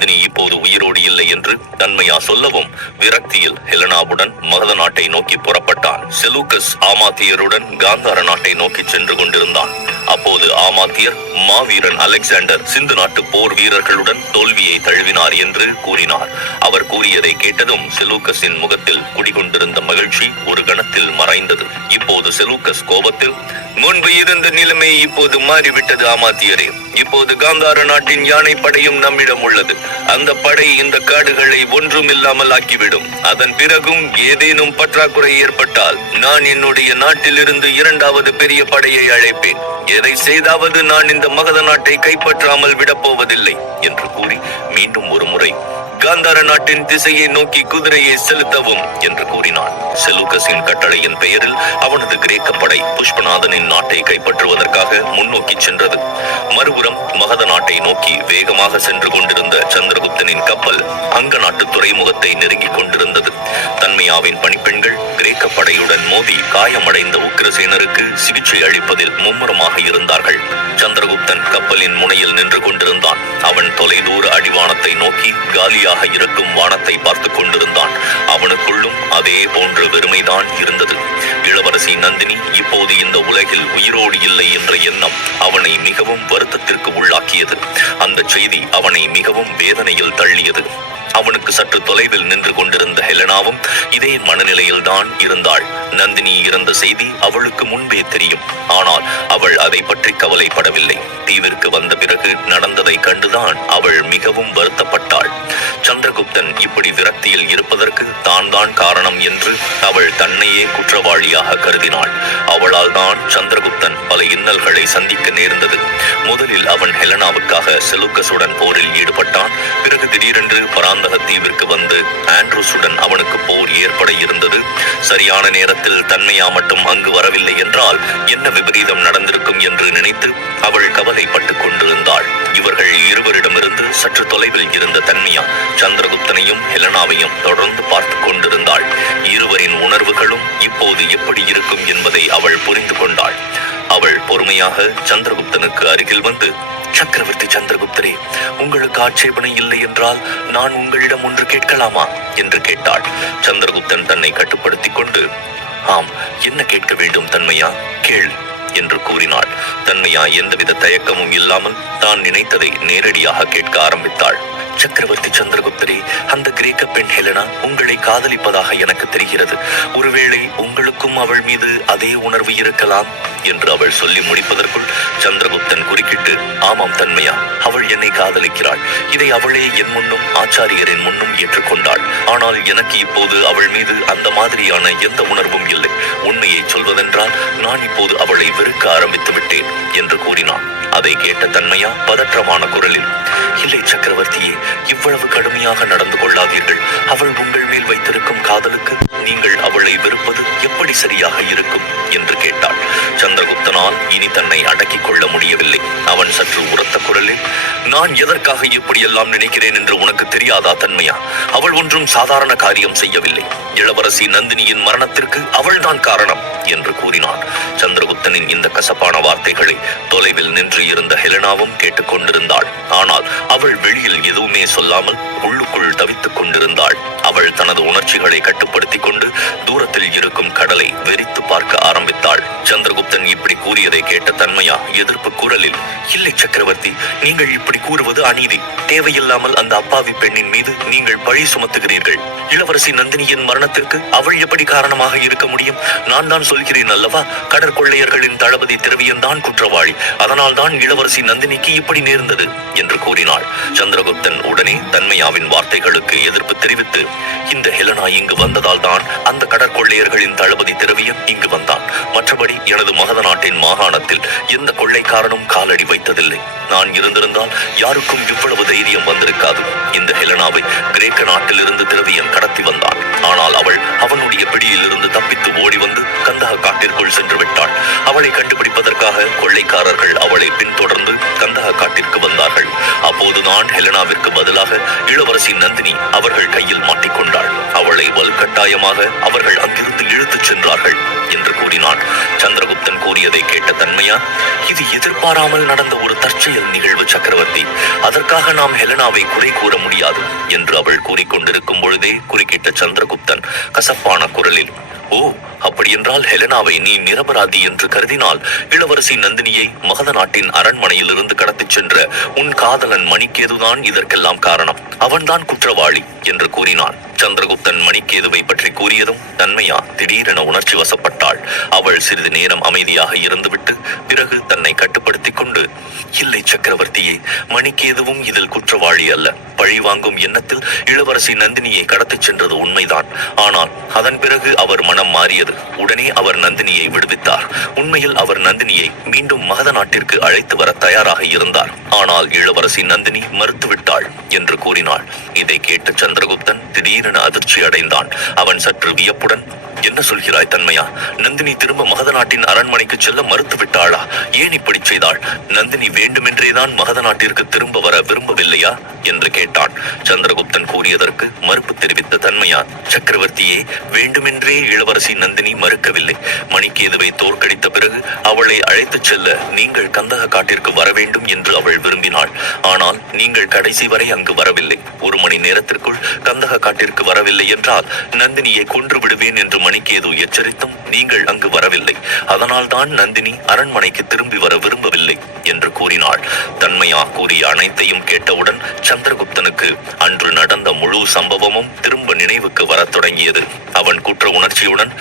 நந்தினி இப்போது உயிரோடு இல்லை என்று தன்மையா சொல்லவும் விரக்தியில் ஹெலனாவுடன் மகத நாட்டை நோக்கி புறப்பட்டான். செலூக்கஸ் ஆமாத்தியருடன் காந்தார நாட்டை நோக்கி சென்று கொண்டிருந்தான். அப்போது ஆமாத்தியர் மாவீரன் அலெக்சாண்டர் சிந்து நாட்டு போர் வீரர்களுடன் தோல்வியை தழுவினார் என்று கூறினார். அவர் கூறியதை கேட்டதும் செலூக்கஸின் முகத்தில் குடிகொண்டிருந்த மகிழ்ச்சி ஒரு கணத்தில் மறைந்தது. இப்போது செலூக்கஸ் கோபத்தில், முன்பு இருந்த நிலைமை இப்போது மாறிவிட்டது ஆமாத்தியரே. இப்போது காந்தார நாட்டின் யானை படையும் நம்மிடம் உள்ளது. அந்த படை இந்த காடுகளை ஒன்றுமில்லாமல் ஆக்கிவிடும். அதன் பிறகும் ஏதேனும் பற்றாக்குறை ஏற்பட்டால் நான் என்னுடைய நாட்டிலிருந்து இரண்டாவது பெரிய படையை அழைப்பேன். எதை செய்தாவது நான் இந்த மகத நாட்டை கைப்பற்றாமல் விடப்போவதில்லை என்று கூறி மீண்டும் ஒரு முறை காந்தார நாட்டின் திசையை நோக்கி குதிரையை செலுத்தவும் என்று கூறினான். செலூக்கஸின் கட்டளையின் பெயரில் அவனது கிரேக்க படை புஷ்பநாதனின் நாட்டை கைப்பற்றுவதற்காக முன்னோக்கி சென்றது. மறுபுறம் மகத நாட்டை நோக்கி வேகமாக சென்று கொண்டிருந்த சந்திரகுப்தனின் கப்பல் அங்க நாட்டு துறைமுகத்தை நெருங்கிக் கொண்டிருந்தது. தன்மையாவின் பணிப்பெண்கள் கிரேக்க படையுடன் மோதி காயமடைந்த உக்கிரசேனருக்கு சிகிச்சை அளிப்பதில் மும்முரமாக இருந்தார்கள். சந்திரகுப்தன் கப்பலின் முனையில் நின்று கொண்டிருந்தான். அவன் தொலைதூர அடிவானத்தை நோக்கி காலியாக இருக்கும் வானத்தை பார்த்து கொண்டிருந்தான். அவனுக்குள்ளும் அதே போன்ற வெறுமைதான் இருந்தது. இளவரசி நந்தினி இப்போது இந்த உலகில் உயிரோடு இல்லை என்ற எண்ணம் அவனை மிகவும் வருத்தத்திற்கு உள்ளாக்கியது. அந்த செய்தி அவனை மிகவும் வேதனையில் தள்ளியது. அவனுக்கு சற்று தொலைவில் நின்று கொண்டிருந்த ஹெலனாவும் இதே மனநிலையில் தான் இருந்தாள். நந்தினி இறந்த செய்தி அவளுக்கு முன்பே தெரியும். ஆனால் அவள் அதை பற்றி கவலைப்படவில்லை. தீவிற்கு வந்த பிறகு நடந்ததை கண்டுதான் அவள் மிகவும் வருத்தப்பட்டாள். சந்திரகுப்தன் இப்படி விரக்தியில் இருப்பதற்கு தான் காரணம் என்று அவள் தன்னையே குற்றவாளியாக கருதினாள். அவளால் தான் சந்திரகுப்தன் பல இன்னல்களை சந்திக்க நேர்ந்தது. முதலில் அவன் ஹெலனாவுக்காக செலூக்கஸுடன் போரில் ஈடுபட்டான். பிறகு திடீரென்று பராந்தக தீவிற்கு வந்து ஆண்ட்ரூஸுடன் அவனுக்கு போர் ஏற்பட இருந்தது. சரியான நேரத்தில் தன்மையா மட்டும் அங்கு வரவில்லை என்றால் என்ன விபரீதம் நடந்திருக்கும் என்று நினைத்து அவள் கவலைப்பட்டுக் கொண்டிருந்தாள். இவர்கள் இருவரிடமிருந்து சற்று தொலைவில் இருந்த தன்மையா சந்திரகுப்தனையும் ஹெலனாவையும் தொடர்ந்து பார்த்து கொண்டிருந்தாள். இருவரின் உணர்வுகளும் இப்போது எப்படி இருக்கும் என்பதை அவள் புரிந்து கொண்டாள். அவள் பொறுமையாக சந்திரகுப்தனுக்கு அருகில் வந்து, சக்கரவர்த்தி சந்திரகுப்தரே, உங்களுக்கு ஆட்சேபனை இல்லை என்றால் நான் உங்களிடம் ஒன்று கேட்கலாமா என்று கேட்டாள். சந்திரகுப்தன் தன்னை கட்டுப்படுத்திக் கொண்டு, ஆம், என்ன கேட்க வேண்டும் தன்மையா, கேள் என்று கூறினாள். தன்மையா எந்தவித தயக்கமும் இல்லாமல் தான் நினைத்ததை நேரடியாக கேட்க ஆரம்பித்தாள். சக்கரவர்த்தி சந்திரகுப்தரே, அந்த கிரேக்க பெண் ஹெலனா உங்களை காதலிப்பதாக எனக்கு தெரிகிறது. ஒருவேளை உங்களுக்கும் அவள் மீது அதே உணர்வு இருக்கலாம் என்று அவள் சொல்லி முடிப்பதற்குள் சந்திரகுப்தன் குறுக்கிட்டு, ஆமாம் தன்மையா, அவள் என்னை காதலிக்கிறாள். இதை அவளே என் முன்னும் ஆச்சாரியரின் முன்னும் ஏற்றுக்கொண்டாள். ஆனால் எனக்கு இப்போது அவள் மீது அந்த மாதிரியான எந்த உணர்வும் இல்லை. உண்மையை சொல்வதென்றால் நான் இப்போது அவளை வெறுக்க ஆரம்பித்து விட்டேன் என்று கூறினான். அதை கேட்ட தன்மையா பதற்றமான குரலில், இல்லை சக்கரவர்த்தியே, இவ்வளவு கடுமையாக நடந்து கொள்ளாதீர்கள். அவள் உங்கள் மேல் வைத்திருக்கும் காதலுக்கு நீங்கள் அவளை வெறுப்பது எப்படி சரியாக இருக்கும் என்று கேட்டாள். சந்திரகுப்தனால் இனி தன்னை அடக்கிக் கொள்ள முடியவில்லை. அவன் சற்று உரத்த குரலில், நான் எதற்காக இப்படியெல்லாம் நினைக்கிறேன் என்று உனக்கு தெரியாதா தன்மையா? அவள் ஒன்றும் சாதாரண காரியம் செய்யவில்லை. இளவரசி நந்தினியின் மரணத்திற்கு அவள்தான் காரணம் என்று கூறினான். சந்திரகுப்தனின் இந்த கசப்பான வார்த்தைகளை தொலைவில் நின்று இருந்த ஹெலனாவும் கேட்டுக்கொண்டிருந்தாள். ஆனால் அவள் வெளியில் எதுவுமே சொல்லாமல் உள்ளுக்குள் தவித்துக் கொண்டிருந்தாள். அவள் தனது உணர்ச்சிகளை கட்டுப்படுத்திக் கொண்டு தூரத்தில் இருக்கும் கடலை வெறித்து பார்க்க ஆரம்பித்தாள். சந்திரகுப்தன் இப்படி கூறியதை கேட்ட தன்மையா எதிர்ப்பு குரலில், இல்லை சக்கரவர்த்தி, நீங்கள் இப்படி கூறுவது அநீதி. தேவையில்லாமல் அந்த அப்பாவி பெண்ணின் மீது நீங்கள் பழி சுமத்துகிறீர்கள். இளவரசி நந்தினியின் மரணத்திற்கு அவள் எப்படி காரணமாக இருக்க முடியும்? நான் தான் சொல்கிறேன் அல்லவா, கடற்கொள்ளையர்களின் தளபதி திரவியன் தான் குற்றவாளி. அதனால் தான் இளவரசி நந்தினிக்கு இப்படி நேர்ந்தது என்று கூறினாள். சந்திரகுப்தன் உடனே தன்மையாவின் வார்த்தைகளுக்கு எதிர்ப்பு தெரிவித்து, இந்த ஹெலனா இங்கு வந்ததால் தான் அந்த கடற்கொள்ளையர்களின் தளபதி திரவியன் இங்கு வந்தான். மற்றபடி எனது மகத நாட்டின் மாகாணத்தில் எந்த கொள்ளைக்காரனும் காலடி வைத்ததில்லை. நான் இருந்திருந்தால் யாருக்கும் இவ்வளவு தைரியம் வந்திருக்காது. இந்த ஹெலனாவை கிரேக்க நாட்டில் இருந்து திரவியன் கடத்தி வந்தான். ஆனால் அவள் அவனுடைய பிடியில் இருந்து தப்பித்து ஓடி வந்து கந்தக காட்டிற்குள் சென்று விட்டாள். அவளை கண்டுபிடிப்பதற்காக கொள்ளைக்காரர்கள் அவளை பின்தொடர்ந்து கந்தக காட்டிற்கு வந்தார்கள். அப்போதுதான் ஹெலனாவிற்கு பதிலாக இளவரசி நந்தினி அவர்கள் கையில் மாட்டிக்கொண்டாள். அவளை வலுக்கட்டாயமாக அவர்கள் அங்கிருந்து இழுத்துச் சென்றார்கள் என்று கூறினான். சந்திரகுப்தன் கூறியதை கேட்ட தன்மையா, இது எதிர்பாராமல் நடந்த ஒரு தற்செயல் நிகழ்வு சக்கரவர்த்தி. அதற்காக நாம் ஹெலனாவை குறை கூற முடியாது என்று அவள் கூறிக்கொண்டிருக்கும் பொழுதே குறுக்கிட்ட சந்திரகுப்தன் கசப்பான குரலில், ஓ, அப்படியென்றால் ஹெலனாவை நீ நிரபராதி என்று கருதினால் இளவரசி நந்தினியை மகத நாட்டின் அரண்மனையிலிருந்து கடத்திச் சென்ற உன் காதலன் மணிக்கேதுதான் இதற்கெல்லாம் காரணம். அவன்தான் குற்றவாளி என்று கூறினான். சந்திரகுப்தன் மணிக்கேதுவை பற்றி கூறியதும் தன்மையா திடீரென உணர்ச்சி வசப்பட்டாள். அவள் சிறிது நேரம் அமைதியாக இருந்துவிட்டு பிறகு தன்னை கட்டுப்படுத்திக் கொண்டு, இல்லை சக்கரவர்த்தியே, மணிக்கேதுவும் இதில் குற்றவாளி அல்ல. பழி வாங்கும் எண்ணத்தில் இளவரசி நந்தினியை கடத்திச் சென்றது உண்மைதான். ஆனால் அதன் பிறகு அவர் மனம் மாறியது. உடனே அவர் நந்தினியை விடுவித்தார். உண்மையில் அவர் நந்தினியை மீண்டும் மகத நாட்டிற்கு அழைத்து வர தயாராக இருந்தார். ஆனால் இளவரசி நந்தினி மறுத்துவிட்டாள் என்று கூறினாள். இதை கேட்ட சந்திரகுப்தன் திடீரென அதிர்ச்சி அடைந்தான். அவன் சற்று வியப்புடன், என்ன சொல்கிறாய் தன்மையா? நந்தினி திரும்ப மகத நாட்டின் அரண்மனைக்கு செல்ல மறுத்து விட்டாளா? ஏன் இப்படி செய்தாள்? நந்தினி வேண்டுமென்றேதான் மகத நாட்டிற்கு திரும்ப வர விரும்பவில்லையா என்று கேட்டான். சந்திரகுப்தன் கூறியதற்கு மறுப்பு தெரிவித்த தன்மையா, சக்கரவர்த்தியே, வேண்டுமென்றே இளவரசி நந்தினி மறுக்கவில்லை. மணிக்கேதுவை தோற்கடித்த பிறகு அவளை அழைத்துச் செல்ல நீங்கள் கந்தக காட்டிற்கு வர வேண்டும் என்று அவள் விரும்பினாள். ஆனால் நீங்கள் கடைசி வரை அங்கு வரவில்லை. 1 மணி நேரத்திற்குள் கந்தக காட்டிற்கு வரவில்லை என்றால் நந்தினியை கொன்று விடுவேன் என்று மணிக்கேது எச்சரித்தும் நீங்கள் அங்கு வரவில்லை. அதனால் தான் நந்தினி அரண்மனைக்கு திரும்பி வர விரும்பவில்லை என்று கூறினாள். தன்மையா கூறிய அனைத்தையும் கேட்டவுடன் சந்திரகுப்தனுக்கு அன்று நடந்த முழு சம்பவமும் திரும்ப நினைவுக்கு வரத் தொடங்கியது. அவன் குற்ற உணர்ச்சியுடன்,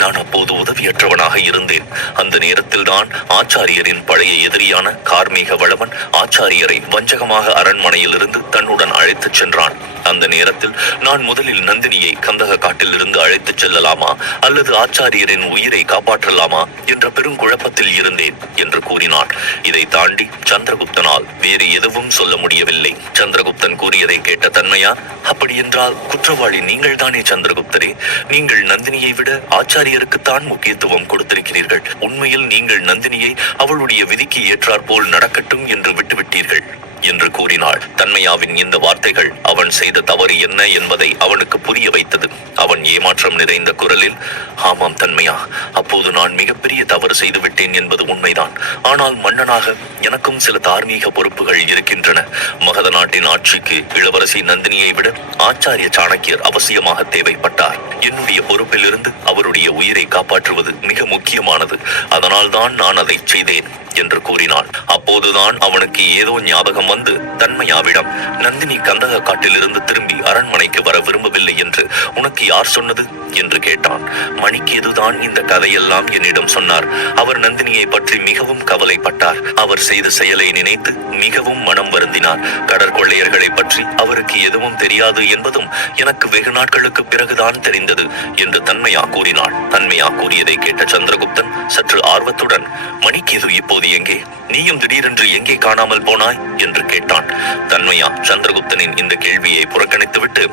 நான் அப்போது உதவியற்றவனாக இருந்தேன். அந்த நேரத்தில் தான் ஆச்சாரியரின் பழைய எதிரியான கார்மேக வளவன் ஆச்சாரியரை வஞ்சகமாக அரண்மனையிலிருந்து தன்னுடன் அழைத்துச் சென்றான். அந்த நேரத்தில் நான் முதலில் நந்தினியை கந்தக காட்டிலிருந்து அழைத்துச் செல்லலாமா அல்லது ஆச்சாரியரின் உயிரை காப்பாற்றலாமா என்ற பெருங்குழப்பத்தில் இருந்தேன் என்று கூறினான். இதை தாண்டி சந்திரகுப்தனால் வேறு எதுவும் சொல்ல முடியவில்லை. சந்திரகுப்தன் கூறியதை கேட்ட தன்மையா, அப்படியென்றால் குற்றவாளி நீங்கள் தானே சந்திரகுப்தரே? நீங்கள் நந்தினியை விட ஆச்சாரியருக்குத்தான் முக்கியத்துவம் கொடுத்திருக்கிறீர்கள். உண்மையில் நீங்கள் நந்தினியை அவளுடைய விதிக்கு ஏற்றாற்போல் நடக்கட்டும் என்று விட்டுவிட்டீர்கள் என்று கூறினாள். தன்மையாவின் இந்த வார்த்தைகள் அவன் செய்த தவறு என்ன என்பதை அவனுக்கு புரிய வைத்தது. அவன் ஏமாற்றம் நிறைந்த குரலில், ஆமாம் தன்மையா, அப்போது நான் மிகப்பெரிய தவறு செய்துவிட்டேன் என்பது உண்மைதான். ஆனால் மன்னனாக எனக்கும் சில தார்மீக பொறுப்புகள் இருக்கின்றன. மகத நாட்டின் ஆட்சிக்கு இளவரசி நந்தினியை விட ஆச்சாரிய சாணக்கியர் அவசியமாக தேவைப்பட்டார். என்னுடைய பொறுப்பிலிருந்து அவருடைய உயிரை காப்பாற்றுவது மிக முக்கியமானது. அதனால் தான் நான் அதை செய்தேன் என்று கூறினான். அப்போதுதான் அவனுக்கு ஏதோ ஞாபகம் வந்து தன்மையாவிடம், நந்தினி கந்தக காட்டிலிருந்து திரும்பி அரண்மனைக்கு வர விரும்பவில்லை என்று உனக்கு யார் சொன்னது என்று கேட்டான். மணிக்கேதுதான் இந்த கதையெல்லாம் என்னிடம் சொன்னார். அவர் நந்தினியை பற்றி மிகவும் கவலைப்பட்டார். அவர் செய்த செயலை நினைத்து மிகவும் மனம் வருந்தினார். கடற்கொள்ளையர்களை பற்றி அவருக்கு எதுவும் தெரியாது என்பதும் எனக்கு வெகு நாட்களுக்கு பிறகுதான் தெரிந்தது என்று தன்மையா கூறினாள். தன்மையா கூறியதை கேட்ட சந்திரகுப்தன் சற்று ஆர்வத்துடன், மணிக்கேது இப்போது எங்கே? நீயும் திடீரென்று எங்கே காணாமல் போனாய் என்று கேட்டான். தன்மையா சந்திரகுப்தனின் இந்த கேள்வியை புறக்கணித்துவிட்டு,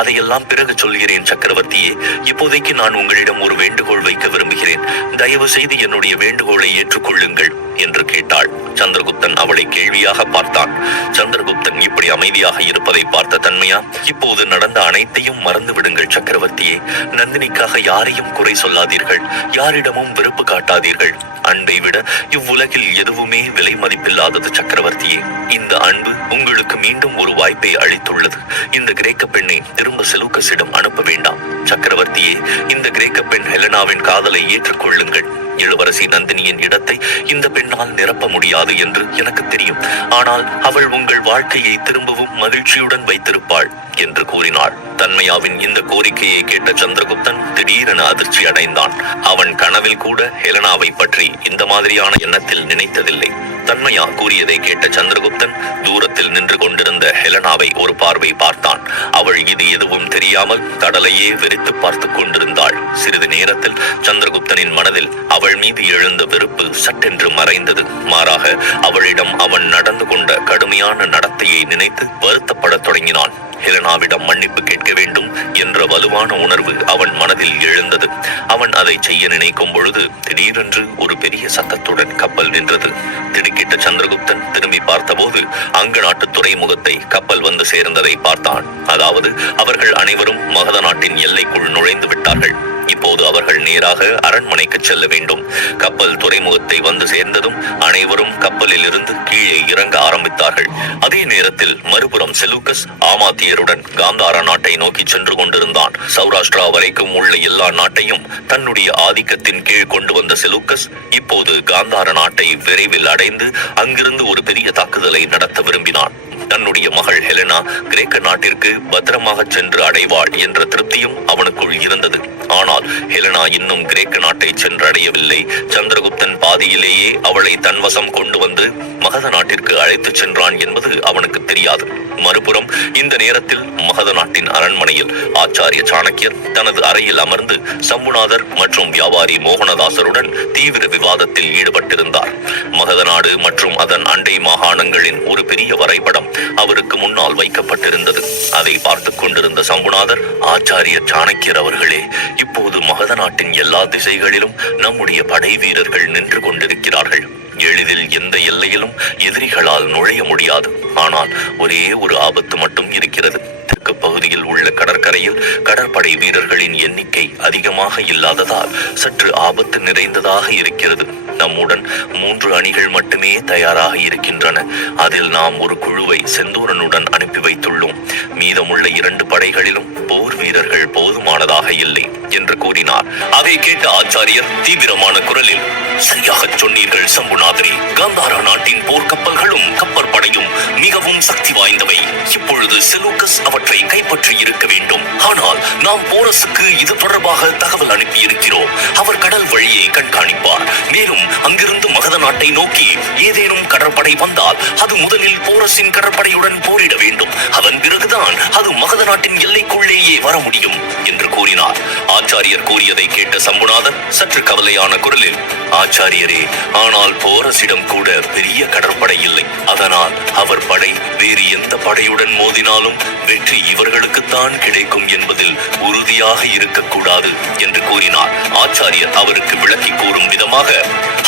அதையெல்லாம் பிறகு சொல்கிறேன் சக்கரவர்த்தியே, இப்போதைக்கு நான் உங்களிடம் ஒரு வேண்டுகோள் வைக்க விரும்புகிறேன். தயவு செய்து என்னுடைய வேண்டுகோளை ஏற்றுக்கொள்ளுங்கள் என்று கேட்டாள். சந்திரகுப்தன் அவளை கேள்வியாக பார்த்தான். சந்திரகுப்தன் இப்படி அமைதியாக இருப்பதை பார்த்த தன்மையா, இப்போது நடந்த அனைத்தையும் மறந்து விடுங்கள் சக்கரவர்த்தியே. நந்தினிக்காக யாரையும் குறை சொல்லாதீர்கள். யாரிடமும் வெறுப்பு காட்டாதீர்கள். அன்பை விட இவ்வுலகில் எதுவுமே விலை மதிப்பில்லாதது சக்கரவர்த்தியே. இந்த அன்பு உங்களுக்கு மீண்டும் ஒரு வாய்ப்பை அளித்துள்ளது. இந்த கிரேக்க பெண்ணை திரும்ப செலூக்கஸிடம் அனுப்ப வேண்டாம் சக்கரவர்த்தியே. இந்த கிரேக்க பெண் ஹெலனாவின் காதலை ஏற்றுக்கொள்ளுங்கள். இளவரசி நந்தினியின் இடத்தை இந்த பெண்ணால் நிரப்ப முடியாது என்று எனக்கு தெரியும். ஆனால் அவள் உங்கள் வாழ்க்கையை திரும்பவும் மகிழ்ச்சியுடன் வைத்திருப்பாள் என்று கூறினாள். தன்மையாவின் இந்த கோரிக்கையை கேட்ட சந்திரகுப்தன் திடீரென அதிர்ச்சி அடைந்தான். அவன் கனவில் கூட ஹெலனாவை பற்றி இந்த மாதிரியான எண்ணத்தில் நினைத்ததில்லை. தன்மையா கூறியதை கேட்ட சந்திரகுப்தன் தூரத்தில் நின்று கொண்டிருந்த ஹெலனாவை ஒரு பார்வை பார்த்தான். அவள் இது எதுவும் தெரியாமல் கடலையே வெறித்து பார்த்து கொண்டிருந்தாள். சிறிது நேரத்தில் சந்திரகுப்தனின் மனதில் அவள் மீது எழுந்த வெறுப்பு சட்டென்று மறைந்தது. மாறாக அவளிடம் அவன் நடந்து கொண்ட கடுமையான நடத்தையை நினைத்து வருத்தப்படத் தொடங்கினான். ஹெலனாவிடம் மன்னிப்பு கேட்க வேண்டும் என்ற வலுவான உணர்வு அவன் மனதில் எழுந்தது. அவன் அதை செய்ய நினைக்கும் பொழுது திடீரென்று ஒரு பெரிய சத்தத்துடன் கப்பல் நின்றது. திடுக்கிட்ட சந்திரகுப்தன் திரும்பி பார்த்தபோது அங்கு நாட்டு துறைமுகத்தை கப்பல் வந்து சேர்ந்ததை பார்த்தான். அதாவது அவர்கள் அனைவரும் மகத நாட்டின் எல்லைக்குள் நுழைந்து விட்டார்கள். இப்போது அவர்கள் நேராக அரண்மனைக்கு செல்ல வேண்டும். கப்பல் துறைமுகத்தை வந்து சேர்ந்ததும் அனைவரும் கப்பலில் இருந்து கீழே இறங்க ஆரம்பித்தார்கள். அதே நேரத்தில் மறுபுறம் செலூக்கஸ் ஆமாத்தியருடன் காந்தார நாட்டை நோக்கி சென்று கொண்டிருந்தான். சௌராஷ்டிரா வரைக்கும் உள்ள எல்லா நாட்டையும் தன்னுடைய ஆதிக்கத்தின் கீழ் கொண்டு வந்த செலூக்கஸ் இப்போது காந்தார நாட்டை விரைவில் அடைந்து அங்கிருந்து ஒரு பெரிய தாக்குதலை நடத்த விரும்பினான். தன்னுடைய மகள் ஹெலனா கிரேக்க நாட்டிற்கு பத்திரமாக சென்று அடைவாள் என்ற திருப்தியும் அவனுக்குள் இருந்தது. ஆனால் ஹெலனா இன்னும் கிரேக்க நாட்டை சென்றடையவில்லை. சந்திரகுப்தன் பாதியிலேயே அவளை தன்வசம் கொண்டு வந்து மகத நாட்டிற்கு அழைத்து சென்றான் என்பது அவனுக்கு தெரியாது. மறுபுறம் இந்த நேரத்தில் மகத நாட்டின் அரண்மனையில் ஆச்சாரிய சாணக்கியர் தனது அறையில் அமர்ந்து சம்புநாதர் மற்றும் வியாபாரி மோகனதாசருடன் தீவிர விவாதத்தில் ஈடுபட்டிருந்தார். மகத நாடு மற்றும் அதன் அண்டை மாகாணங்களின் ஒரு பெரிய வரைபடம் அவருக்கு முன்னால் வைக்கப்பட்டிருந்தது. அதை பார்த்து கொண்டிருந்த சம்புநாதர், ஆச்சாரிய சாணக்கியர் அவர்களே, இப்போது மகத நாட்டின் எல்லா திசைகளிலும் நம்முடைய படை வீரர்கள் நின்று கொண்டிருக்கிறார்கள். எளிதில் எந்த எல்லையிலும் எதிரிகளால் நுழைய முடியாது. ஆனால் ஒரே ஒரு ஆபத்து மட்டும் இருக்கிறது. தெற்கு பகுதியில் உள்ள கடற்கரையில் கடற்படை வீரர்களின் எண்ணிக்கை அதிகமாக இல்லாததால் சற்று ஆபத்து நிறைந்ததாக இருக்கிறது. நம்முடன் 3 அணிகள் மட்டுமே தயாராக இருக்கின்றன. அதில் நாம் ஒரு குழுவை செந்தூரனுடன் அனுப்பி வைத்துள்ளோம். மீதமுள்ள 2 படைகளிலும் போர் வீரர்கள் போதுமானதாக இல்லை என்று கூறினார். அதை கேட்ட ஆச்சாரியர் தீவிரமான குரலில், சரியாக சொன்னீர்கள் சம்புநாதரே. காந்தாரா நாட்டின் போர்க்கப்பல்களும் கப்பற்படையும் மிகவும் சக்தி வாய்ந்தவை. இப்பொழுது செலூக்கஸ் அவற்றை கைப்பற்றி இருக்க வேண்டும். ஆனால் நாம் போரஸுக்கு இது தொடர்பாக தகவல் அனுப்பி இருக்கிறோம். அவர் கடல் வழியை கண்காணிப்பார். மேலும் அங்கிருந்து மகத நாட்டை நோக்கி ஏதேனும் கடற்படை வந்தால் அது முதலில் போரஸின் கடற்படையுடன் போரிட வேண்டும். அதன் பிறகுதான் அது மகத நாட்டின் எல்லைக்குள்ளேயே வர முடியும் என்று கூறினார். ஆச்சாரியர் கூறியதை கேட்ட சம்புநாதன் சற்று கவலையான குரலில், ஆச்சாரியரே, ஆனால் போரஸிடம் கூட பெரிய கடற்படை இல்லை. அதனால் அவர் படை வேறு எந்த படையுடன் மோதினாலும் வெற்றி இவர்களுக்குத்தான் கிடைக்கும் என்பதில் உறுதியாக இருக்கக்கூடாது என்று கூறினார். ஆச்சாரியர் அவருக்கு விளக்கி கூறும் விதமாக,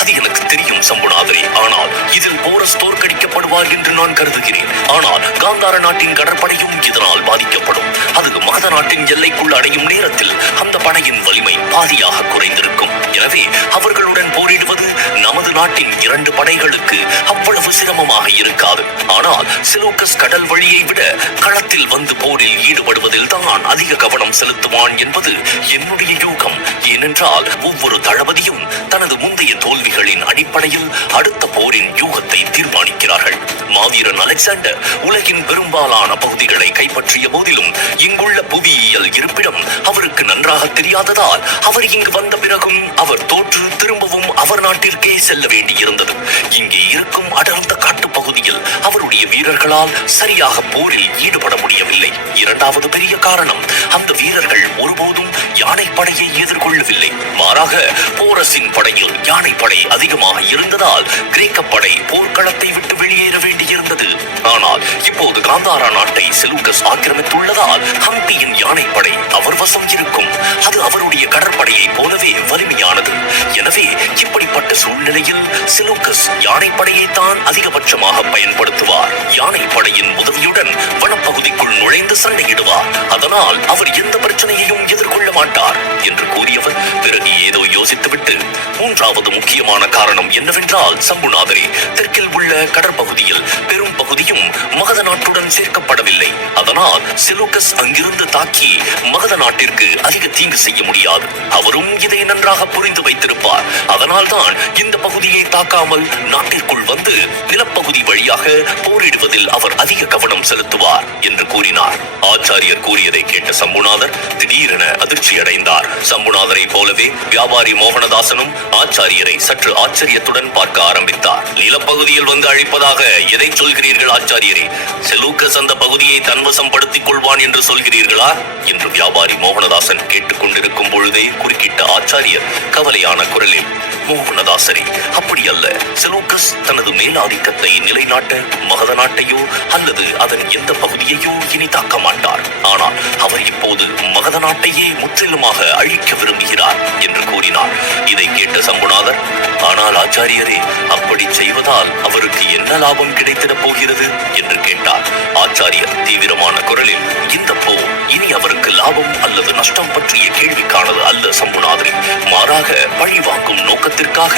அது எனக்கு தெரியும் சம்புநாதரே. ஆனால் இதில் போரஸ் தோற்கடிக்கப்படுவார் என்று நான் கருதுகிறேன். ஆனால் காந்தார நாட்டின் கடற்படையும் இதனால் பாதிக்கப்படும். அது மகத நாட்டின் எல்லைக்குள் அடையும் நேரத்தில் அந்த படையின் வலிமை பாதியாக குறைந்திருக்கும். எனவே அவர்களுடன் போரிடுவது நமது நாட்டின் 2 படைகளுக்கு அவ்வளவு சிரமமாக இருக்காது. ஆனால் செலூக்கஸ் கடல் வழியை விட களத்தில் வந்து போரில் ஈடுபடுவதில் தான் அதிக கவனம் செலுத்துவான் என்பது என்னுடைய யூகம். ஏனென்றால் ஒவ்வொரு தளபதியும் தனது முந்தைய தோல்விகளின் அடிப்படையில் அடுத்த போரின் யூகத்தை தீர்மானிக்கிறார்கள். மாவீரன் அலெக்சாண்டர் உலகின் பெரும்பாலான பகுதிகளை கைப்பற்றிய போதிலும் இங்குள்ள புவியியல் இருப்பிடம் அவருக்கு நன்றாக தெரியாததால் அவர் இங்கு வந்த பிறகும் அவர் தோற்று திரும்பவும் அவர் நாட்டிற்கே செல்ல வேண்டியிருந்தது. இங்கே இருக்கும் அடர்ந்த காட்டு பகுதியில் அவருடைய வீரர்களால் சரியாக போரில் ஈடுபட முடியவில்லை. இரண்டாவது பெரிய காரணம், அந்த வீரர்கள் ஒருபோதும் யானைப்படையை எதிர்கொள்ளவில்லை. மாறாக போரஸின் படையில் யானைப்படை அதிகமாக இருந்ததால் கிரேக்க படை போர்க்களத்தை விட்டு வெளியேற வேண்டியிருந்தது. ஆனால் இப்போது காந்தாரா நாட்டை செலூக்கஸ் ஆக்கிரமித்துள்ளதால் ஹம்பியின் யானைப்படை அவர் வசம் இருக்கும். அது அவருடைய கடற்படையை போலவே வலிமையானது. எனவே இப்படிப்பட்ட சூழ்நிலையில் செலூக்கஸ் யானைப்படையை தான் அதிகபட்சமாக பயன்படுத்துவார். யானைப்படையின் உதவியுடன் வனப்பகுதிக்குள் நுழைந்து சண்டையிடுவார். அதனால் அவர் எந்த பிரச்சனையையும் எதிர்கொள்ள மாட்டார் என்று கூறியவர் பிறகு ஏதோ யோசித்துவிட்டு, மூன்றாவது முக்கியமான காரணம் என்னவென்றால் சம்புநாதரே, தெற்கில் உள்ள கடற்பகுதியில் பெரும் பகுதியும் மகத நாட்டுடன் சேர்க்கப்படவில்லை. அதனால் செலூக்கஸ் அங்கிருந்து தாக்கி மகத நாட்டிற்கு அதிக தீங்கு செய்ய முடியாது. அவரும் இதை நன்றாக புரிந்து வைத்திருப்பார். அதனால் தான் இந்த பகுதியை தாக்காமல் நாட்டிற்குள் வந்து நிலப்பகுதி வழியாக போரிடுவதில் அவர் அதிக கவனம் செலுத்துவார் என்று கூறினார். ஆச்சாரியர் கூறியதை கேட்ட சம்புநாதர் திடீரென அதிர்ச்சி அடைந்தார். சம்புநாதரை போலவே வியாபாரி மோகனதாசனும் ஆச்சாரியரை சற்று ஆச்சரியத்துடன் பார்க்க ஆரம்பித்தார். நிலப்பகுதியில் வந்து அழிப்பதாக எதை சொல்கிறீர்கள் ஆச்சாரியரே? செலூக்கஸ் அந்த பகுதியை தன்வசம் படுத்திக் கொள்வான் என்று சொல்கிறீர்களா என்று வியாபாரி மோகனதாசன் கேட்டுக் கொண்டிருக்கும் பொழுதே குறுக்கிட்ட ஆச்சாரியர் கவலையான குரலில், மோகனதாசரே, அப்படி அல்ல. செலூக்கஸ் தனது மேலாதிக்கத்தை நிலைநாட்ட மகத நாட்டையோ அல்லது அதன் எந்த பகுதியையோ இனி தாக்க மாட்டார். ஆனால் அவர் இப்போது மகத நாட்டையே முற்றிலுமாக அழிக்க விரும்புகிறார் என்று கூறினார். இதை கேட்ட சம்புநாதர், ஆனால் ஆச்சாரியரே, அப்படி செய்வதால் அவருக்கு என்ன லாபம் கிடைத்திடப் போகிறது என்று கேட்டார். ஆச்சாரியர் தீவிரமான குரலில், இந்த போர் இனி அவருக்கு லாபம் அல்லது நஷ்டம் பற்றிய கேள்விக்கானது அல்ல சம்புநாதரே. மாறாக பழி வாங்கும் நோக்கத்திற்காக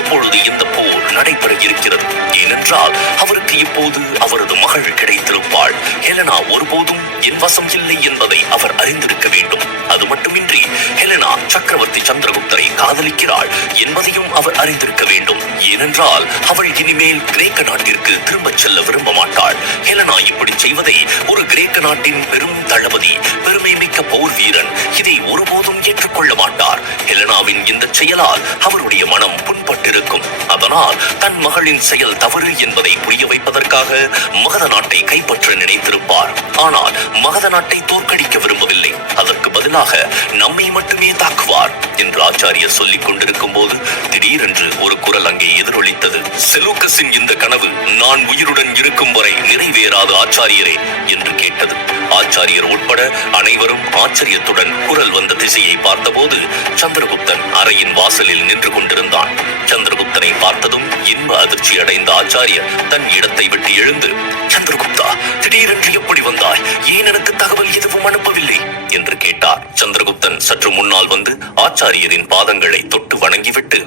இப்பொழுது இந்த போர் நடைபெற இருக்கிறது. ஏனென்றால் அவருக்கு இப்போது அவரது மகள் கிடைத்திருப்பாள். ஹெலனா ஒருபோதும் என் வசம் இல்லை என்பதை அவர் அறிந்திருக்க வேண்டும். அது மட்டுமின்றி ஹெலனா சக்கரவர்த்தி சந்திரகுப்தரை காதலிக்கிறாள் என்பதையும் அவர் அறிந்திருக்க வேண்டும். ஏனென்றால் அவள் இனிமேல் கிரேக்க நாட்டிற்கு திரும்பச் செல்ல விரும்ப மாட்டாள். ஹெலனா இப்படி செய்வதை ஒரு கிரேக்க நாட்டின் பெரும் தளபதி, பெருமை மிக்க போர் வீரன் இதை ஒருபோதும் ஏற்றுக்கொள்ள மாட்டார். ஹெலனாவின் இந்த செயலால் அவருடைய மனம் புண்பட்டிருக்கும். அதனால் தன் மகளின் செயல் தவறு என்பதை புரிய வைப்பதற்காக மகத நாட்டை கைப்பற்ற நினைத்திருப்பார். ஆனால் மகத நாட்டை தோற்கடிக்க விரும்பவில்லை. அதற்கு பதிலாக நம்மை மட்டுமே தாக்குவார் என்று ஆச்சாரியர் சொல்லிக் கொண்டிருக்கும் போது திடீரென்று ஒரு குரல் அங்கே எதிரொலித்தது. செலூக்கஸின் இந்த கனவு நான் உயிருடன் இருக்கும் வரை நிறைவேறாது ஆச்சாரியரே என்று கேட்டது. ஆச்சாரியர் உட்பட அனைவரும் ஆச்சரியத்துடன் குரல் வந்த திசையை பார்த்தபோது சந்திரகுப்தன் அறையின் வாசலில் நின்று கொண்டிருந்தான். சந்திரகுப்தனை பார்த்ததும் இன்ப அதிர்ச்சி அடைந்த ஆச்சாரியர் தன் இடத்தை விட்டு எழுந்து, சந்திரகுப்தா, திடீரென்று எப்படி வந்தாய்? ஏன் எனக்கு தகவல் எதுவும் அனுப்பவில்லை என்று கேட்டார். சந்திரகுப்தன் சற்று முன்னால் வந்து ஆச்சாரியரின் பாதங்களை தொட்டு வணங்கிவிட்டு,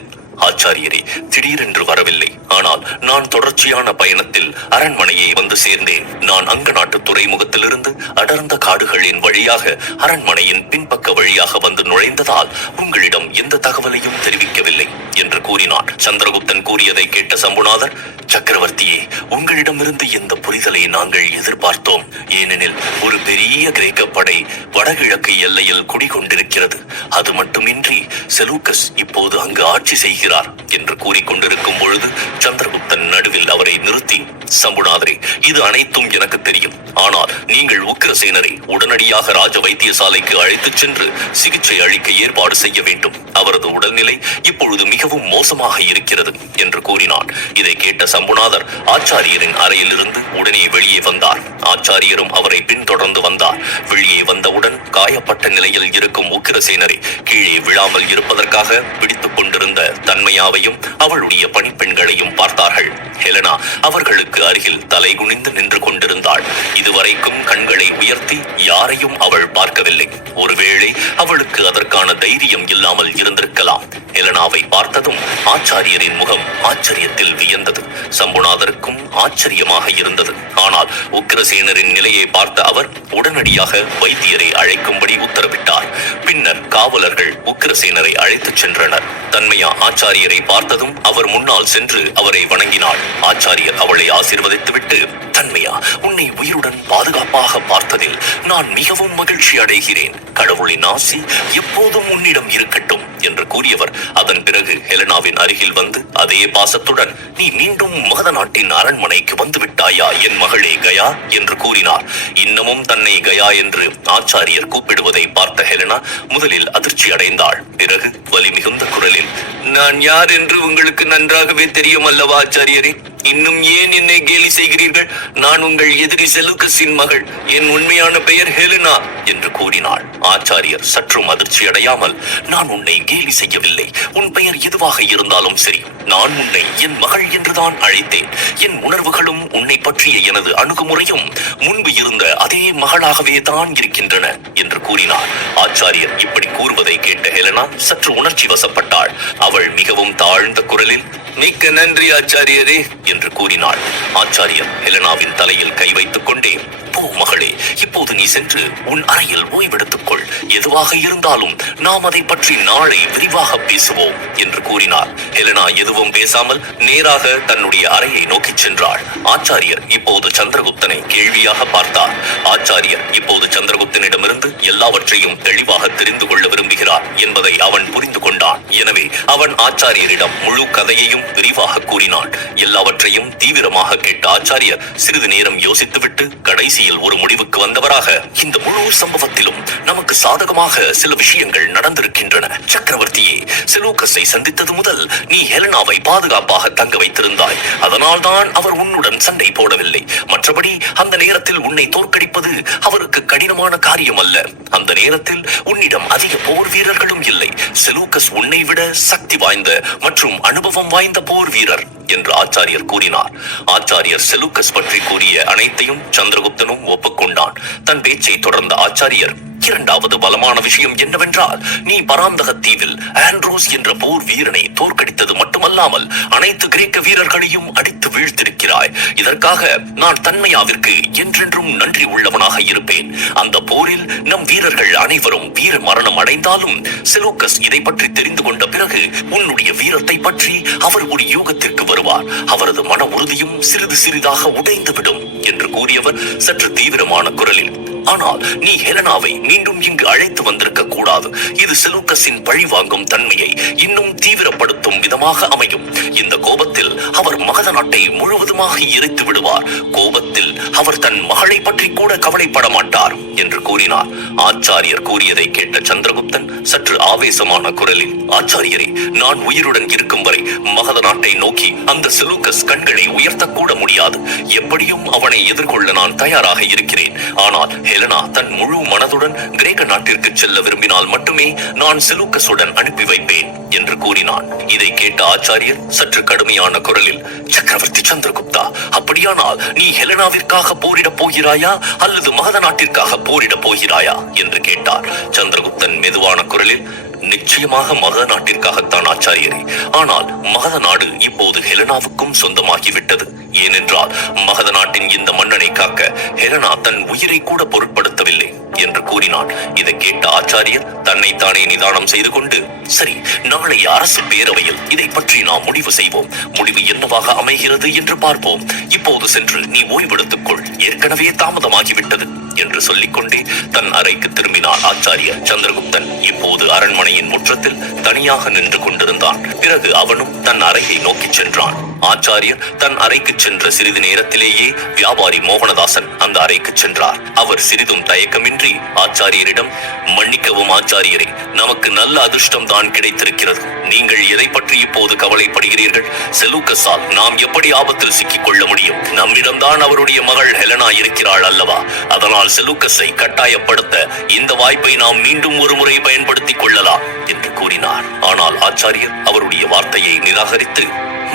ஆச்சாரியரே, திடீரென்று வரவில்லை. ஆனால் நான் தொடர்ச்சியான பயணத்தில் அரண்மனையை வந்து சேர்ந்தேன். நான் அங்க நாட்டு துறைமுகத்திலிருந்து அடர்ந்த காடுகளின் வழியாக அரண்மனையின் பின்பக்க வழியாக வந்து நுழைந்ததால் உங்களிடம் எந்த தகவலையும் தெரிவிக்கவில்லை என்று கூறினான். சந்திரகுப்தன் கூறியதை கேட்ட சம்புநாதர், சக்கரவர்த்தியே, உங்களிடமிருந்து எந்த புரிதலை நாங்கள் எதிர்பார்த்தோம். ஏனெனில் ஒரு பெரிய கிரேக்க படை வடகிழக்கு எல்லையில் குடிகொண்டிருக்கிறது. அது மட்டுமின்றி செலூக்கஸ் இப்போது அங்கு ஆட்சி செய்கிறார் என்று கூறிக்கொண்டிருக்கும் பொழுது சந்திரகுப்தன் நடுவில் அவரை நிறுத்தி, சம்புநாதரே, இது அனைத்தும் எனக்கு தெரியும். ஆனால் நீங்கள் உக்கிரசேனரை உடனடியாக ராஜ வைத்தியசாலைக்கு அழைத்துச் சென்று சிகிச்சை அளிக்க ஏற்பாடு செய்ய வேண்டும். அவரது உடல்நிலை இப்பொழுது மிகவும் மோசமாக இருக்கிறது என்று கூறினான். இதை கேட்ட சம்புநாதர் ஆச்சாரியரின் அறையில் இருந்து உடனே வெளியே வந்தார். ஆச்சாரியரும் அவரை பின்தொடர்ந்து வந்தார். வெளியே வந்தவுடன் காயப்பட்ட நிலையில் இருக்கும் உக்கிரசேனரை கீழே விழாமல் இருப்பதற்காக பிடித்துக் கொண்டிருந்த தன்மையாவையும் அவளுடைய பணிப்பெண்களையும் பார்த்தார்கள். ஹெலனா அவர்களுக்கு அருகில் தலை குனிந்து நின்று கொண்டிருந்தாள். இதுவரைக்கும் கண்களை உயர்த்தி யாரையும் அவள் பார்க்கவில்லை. ஒருவேளை அவளுக்கு அதற்கான தைரியம் இல்லாமல் இருந்திருக்கலாம். ஹெலனாவை பார்த்ததும் ஆச்சாரியரின் முகம் ஆச்சரியத்தில் வியந்தது. சம்புநாதருக்கும் ஆச்சரியமாக இருந்தது. ஆனால் உக்கிரசேனரின் நிலையை பார்த்த அவர் உடனடியாக வைத்தியரை அழைக்கும்படி உத்தரவிட்டார். பின்னர் காவலர்கள் உக்கிரசேனரை அழைத்துச் சென்றனர். தன்மையா ஆச்சாரியரை பார்த்ததும் அவர் முன்னால் சென்று அவரை வணங்கினாள். ஆச்சாரியர் அவளை ஆசீர்வதித்துவிட்டு, தன்மையா, உன்னை உயிருடன் பாதுகாப்பாக பார்த்ததில் நான் மிகவும் மகிழ்ச்சி அடைகிறேன். கடவுளின் ஆசி எப்போதும் உன்னிடம் இருக்கட்டும் என்று கூறியவர் அதன் பிறகு ஹெலனாவின் அருகில் வந்து அதே பாசத்துடன், நீ மீண்டும் மகத நாட்டின் அரண்மனைக்கு வந்து விட்டாயா என் மகளே கயா என்று கூறினார். இன்னமும் தன்னை கயா என்று ஆச்சாரியர் கூப்பிடுவதை பார்த்த ஹெலனா முதலில் அதிர்ச்சி அடைந்தாள். பிறகு வலி மிகுந்த குரலில், நான் யார் என்று உங்களுக்கு நன்றாகவே தெரியும் அல்லவா ஆச்சாரியரே? இன்னும் ஏன் என்னை கேலி செய்கிறீர்கள்? நான் உங்கள் எதிரி செலூக்கஸின் மகள். என் உண்மையான பெயர் ஹெலனா என்று கூறினாள். ஆச்சாரியர் சற்றும் அதிர்ச்சி அடையாமல், நான் உன்னை கேலி செய்யவில்லை. உன் பெயர் எதுவாக இருந்தாலும் சரி, நான் உன்னை என் மகள் என்றுதான் அழைத்தேன். என் உணர்வுகளும் உன்னை பற்றிய எனது அணுகுமுறையும் முன்பு இருந்த அதே மகளாகவே தான் இருக்கின்றன என்று கூறினார். ஆச்சாரியர் இப்படி கூறுவதை கேட்ட ஹெலனா சற்று உணர்ச்சி வசப்பட்டாள். அவள் மிகவும் தாழ்ந்த குரலில், மிக்க நன்றி ஆச்சாரியரே என்று கூறினாள். ஆச்சாரியர் ஹெலனாவின் தலையில் கை வைத்துக் கொண்டே, போ மகளே, இப்போது நீ சென்று உன் அறையில் ஓய்வெடுத்துக்கொள். எதுவாக இருந்தாலும் நாம் அதை பற்றி நாளை விரிவாக பேசுவோம் என்று கூறினார். ஹெலனா எதுவும் பேசாமல் நேராக தன்னுடைய அறையை நோக்கி சென்றாள். ஆச்சாரியர் இப்போது சந்திரகுப்தனை கேள்வியாக பார்த்தார். ஆச்சாரியர் இப்போது சந்திரகுப்தனிடமிருந்து எல்லாவற்றையும் தெளிவாக தெரிந்து கொள்ள விரும்புகிறார் என்பதை அவன் புரிந்து கொண்டான். எனவே அவன் ஆச்சாரியரிடம் முழு கதையையும் விரிவாக கூறினான். எல்லாவற்றையும் தீவிரமாக கேட்ட ஆச்சாரியர் சிறிது நேரம் யோசித்துவிட்டு கடைசியாக யோசனையில் ஒரு முடிவுக்கு வந்தவராக இந்த முழு சம்பவத்திலும் நமக்கு சாதகமாக சில விஷயங்கள் நடந்திருக்கின்றன. சக்கரவர்த்தியே, செலூக்கஸை சந்தித்தது முதல் நீ ஹெலனாவை பாதுகாப்பாக தங்க வைத்திருந்தாய். அதனால் தான் அவர் உன்னுடன் சண்டை போடவில்லை. மற்றபடி அந்த நேரத்தில் உன்னை தோற்கடிப்பது அவருக்கு கடினமான காரியம் அல்ல. அந்த நேரத்தில் உன்னிடம் அதிக போர் வீரர்களும் இல்லை. செலூக்கஸ் உன்னை விட சக்தி வாய்ந்த மற்றும் அனுபவம் வாய்ந்த போர் வீரர் என்று ஆச்சாரியர் கூறினார். ஆச்சாரியர் செலூக்கஸ் பற்றி கூறிய அனைத்தையும் சந்திரகுப்தனும் ஒப்புக்கொண்டான். தன் பேச்சை தொடர்ந்த ஆச்சாரியர், இரண்டாவது பலமான விஷயம் என்னவென்றால், நீ பராந்தக தீவில் ஆண்ட்ரோஸ் என்ற போர் வீரனை தோற்கடித்தது மட்டுமல்லாமல் அனைத்து கிரேக்க வீரர்களையும் அடித்து வீழ்த்திருக்கிறாய். இதற்காக நான் தன்மையாவிற்கு என்றென்றும் நன்றி உள்ளவனாக இருப்பேன். அந்த போரில் நம் வீரர்கள் அனைவரும் வீர மரணம் அடைந்தாலும் செலூக்கஸ் இதை பற்றி தெரிந்து கொண்ட பிறகு உன்னுடைய வீரத்தை பற்றி அவர் ஒரு யூகத்திற்கு வருவார். அவரது மன உறுதியும் சிறிது சிறிதாக உடைந்துவிடும் என்று கூறியவர் சற்று தீவிரமான குரலில், ஆனால் நீ ஹெலனாவை மீண்டும் இங்கு அழைத்து வந்திருக்க கூடாது. இது செலூக்கஸின் பழிவாங்கும் தன்மையை இன்னும் தீவிரப்படுத்தும் விதமாக அமையும். இந்த கோபத்தில் அவர் மகத நாட்டை முழுவதுமாக எரித்து விடுவார். கோபத்தில் அவர் தன் மகளை பற்றி கூட கவலைப்பட மாட்டார் என்று கூறினார். ஆச்சாரியர் கூறியதை கேட்ட சந்திரகுப்தன் சற்று ஆவேசமான குரலில், ஆச்சாரியரே, நான் உயிருடன் இருக்கும் வரை மகத நாட்டை நோக்கி அந்த செலூக்கஸ் கண்களை உயர்த்தக்கூட முடியாது. எப்படியும் அவனை எதிர்கொள்ள நான் தயாராக இருக்கிறேன். ஆனால் ஹெலனா தன் முழு மனதுடன் கிரேக்க நாட்டிற்கு செல்ல விரும்பினால் மட்டுமே நான் செலூக்கஸுடன் அனுப்பி வைப்பேன் என்று கூறினான். இதை கேட்ட ஆச்சாரியர் சற்று கடுமையான குரலில், சக்கரவர்த்தி சந்திரகுப்தா, அப்படியானால் நீ ஹெலனாவிற்காக போரிடப் போகிறாயா அல்லது மகத நாட்டிற்காக போரிடப் போகிறாயா என்று கேட்டார். சந்திரகுப்தன் மெதுவான குரலில், நிச்சயமாக மகத நாட்டிற்காகத்தான் ஆச்சாரியரே. ஆனால் மகத நாடு இப்போது ஹெலனாவுக்கும் சொந்தமாகிவிட்டது. ஏனென்றால் மகத நாட்டின் இந்த மன்னனை காக்க ஹெலனா தன் உயிரை கூட பொருட்படுத்தவில்லை என்று கூறினான். இதை கேட்ட ஆச்சாரியர் தன்னைத்தானே நிதானம் செய்து கொண்டு, சரி, நாளை அரசு பேரவையில் இதை பற்றி நாம் முடிவு செய்வோம். முடிவு என்னவாக அமைகிறது என்று பார்ப்போம். இப்போது சென்று நீ ஓய்வெடுத்துக் கொள். ஏற்கனவே தாமதமாகிவிட்டது என்று சொல்லிக்கொண்டே தன் அறைக்கு திரும்பினார் ஆச்சாரியர். சந்திரகுப்தன் இப்போது அரண்மனையின் முற்றத்தில் தனியாக நின்று கொண்டிருந்தான். பிறகு அவனும் தன் அறையை நோக்கி சென்றான். ஆச்சாரியர் தன் அறைக்கு சென்ற சிறிது நேரத்திலேயே வியாபாரி மோகனதாசன் அந்த அறைக்கு சென்றார். அவர் சிறிதும் தயக்கமின்றி ஆச்சாரியரிடம், மன்னிக்கவும் ஆச்சாரியரே, நமக்கு நல்ல அதிர்ஷ்டம் தான் கிடைத்திருக்கிறது. நீங்கள் எதை பற்றி இப்போது கவலைப்படுகிறீர்கள்? செலூக்கஸால் நாம் எப்படி ஆபத்தில் சிக்கிக் கொள்ள முடியும்? நம்மிடம்தான் அவருடைய மகள் ஹெலனா இருக்கிறாள் அல்லவா? அதனால் செலூக்கஸை கட்டாயப்படுத்த இந்த வாய்ப்பை நாம் மீண்டும் ஒரு முறை பயன்படுத்திக் கொள்ளலாம் என்று கூறினார். ஆனால் ஆச்சாரியர் அவருடைய வார்த்தையை நிராகரித்து,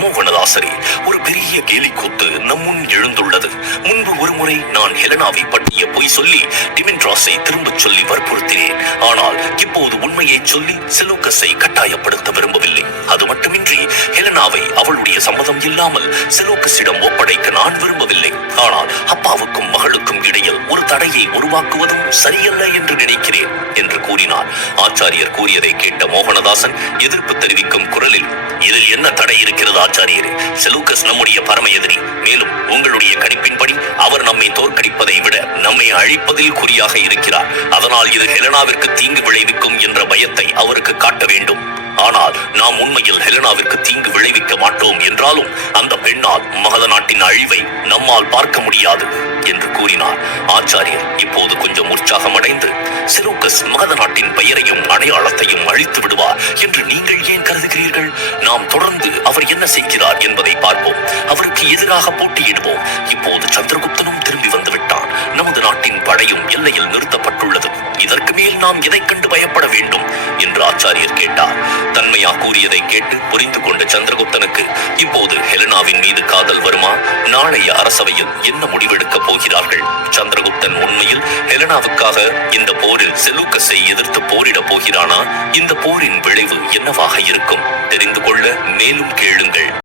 மோகனதாசரே, ஒரு பெரிய கேலி கூத்து நம் முன் எழுந்துள்ளது. முன்பு ஒருமுறை நான் ஹெலனாவை பற்றிய பொய் சொல்லி டிமிட்ராஸை திரும்பச் சொல்லி வற்புறுத்தினேன். ஆனால் இப்போது உண்மையை சொல்லி செலூக்கஸை கட்டாயப்படுத்த விரும்பவில்லை. அது மட்டுமின்றி ஹெலனாவை அவளுடைய சம்மதம் இல்லாமல் செலூக்கஸிடம் ஒப்படைக்க நான் விரும்பவில்லை. ஆனால் அப்பாவுக்கும் மகளுக்கும் இடையில் ஒரு தடையை உருவாக்குவதும் சரியல்ல என்று நினைக்கிறேன் என்று கூறினார். ஆச்சாரியர் கூறியதை கேட்ட மோகனதாசன் எதிர்ப்பு தெரிவிக்கும் குரலில், இதில் என்ன தடை இருக்கிறது ஆச்சாரியரே? செலூக்கஸ் நம்முடைய பரம எதிரி. மேலும் உங்களுடைய கணிப்பின்படி அவர் நம்மை தோற்கடிப்பதை விட நம்மை அழிப்பதில் குறியாக இருக்கிறார். அதனால் இது ஹெலனாவிற்கு தீங்கு விளைவிக்கும் என்ற பயத்தை அவருக்கு காட்ட வேண்டும். ஆனால் நாம் உண்மையில் ஹெலனாவிற்கு தீங்கு விளைவிக்க மாட்டோம் என்றாலும் அந்த பெண்ணால் மகத நாட்டின் அழிவை நம்மால் பார்க்க முடியாது என்று கூறினார். ஆச்சாரியர் இப்போது கொஞ்சம் உற்சாகமடைந்து, செலூக்கஸ் மகத நாட்டின் பெயரையும் அடையாளத்தையும் அழித்து விடுவார் என்று நீங்கள் ஏன் கருதுகிறீர்கள்? நாம் தொடர்ந்து அவர் என்ன செய்கிறார் என்பதை பார்ப்போம். அவருக்கு எதிராக போட்டியிடுவோம். இப்போது சந்திரகுப்தனும் திரும்பி வந்து விட்டான். நமது நாட்டின் படையும் எல்லையில் நிறுத்தப்பட்டுள்ளது. இதற்கு மேல் நாம் எதை கண்டு பயப்பட வேண்டும் என்று ஆச்சாரியர் கேட்டார். தன்மையா கூறியதை கேட்டு புரிந்து கொண்ட சந்திரகுப்தனுக்கு இப்போது ஹெலனாவின் மீது காதல் வருமா? நாளைய அரசவையில் என்ன முடிவெடுக்கப் போகிறார்கள்? சந்திரகுப்தன் உண்மையில் ஹெலனாவுக்காக இந்த போரில் செலூக்கஸை எதிர்த்து போரிட போகிறானா? இந்த போரின் விளைவு என்னவாக இருக்கும்? தெரிந்து கொள்ள மேலும் கேளுங்கள்.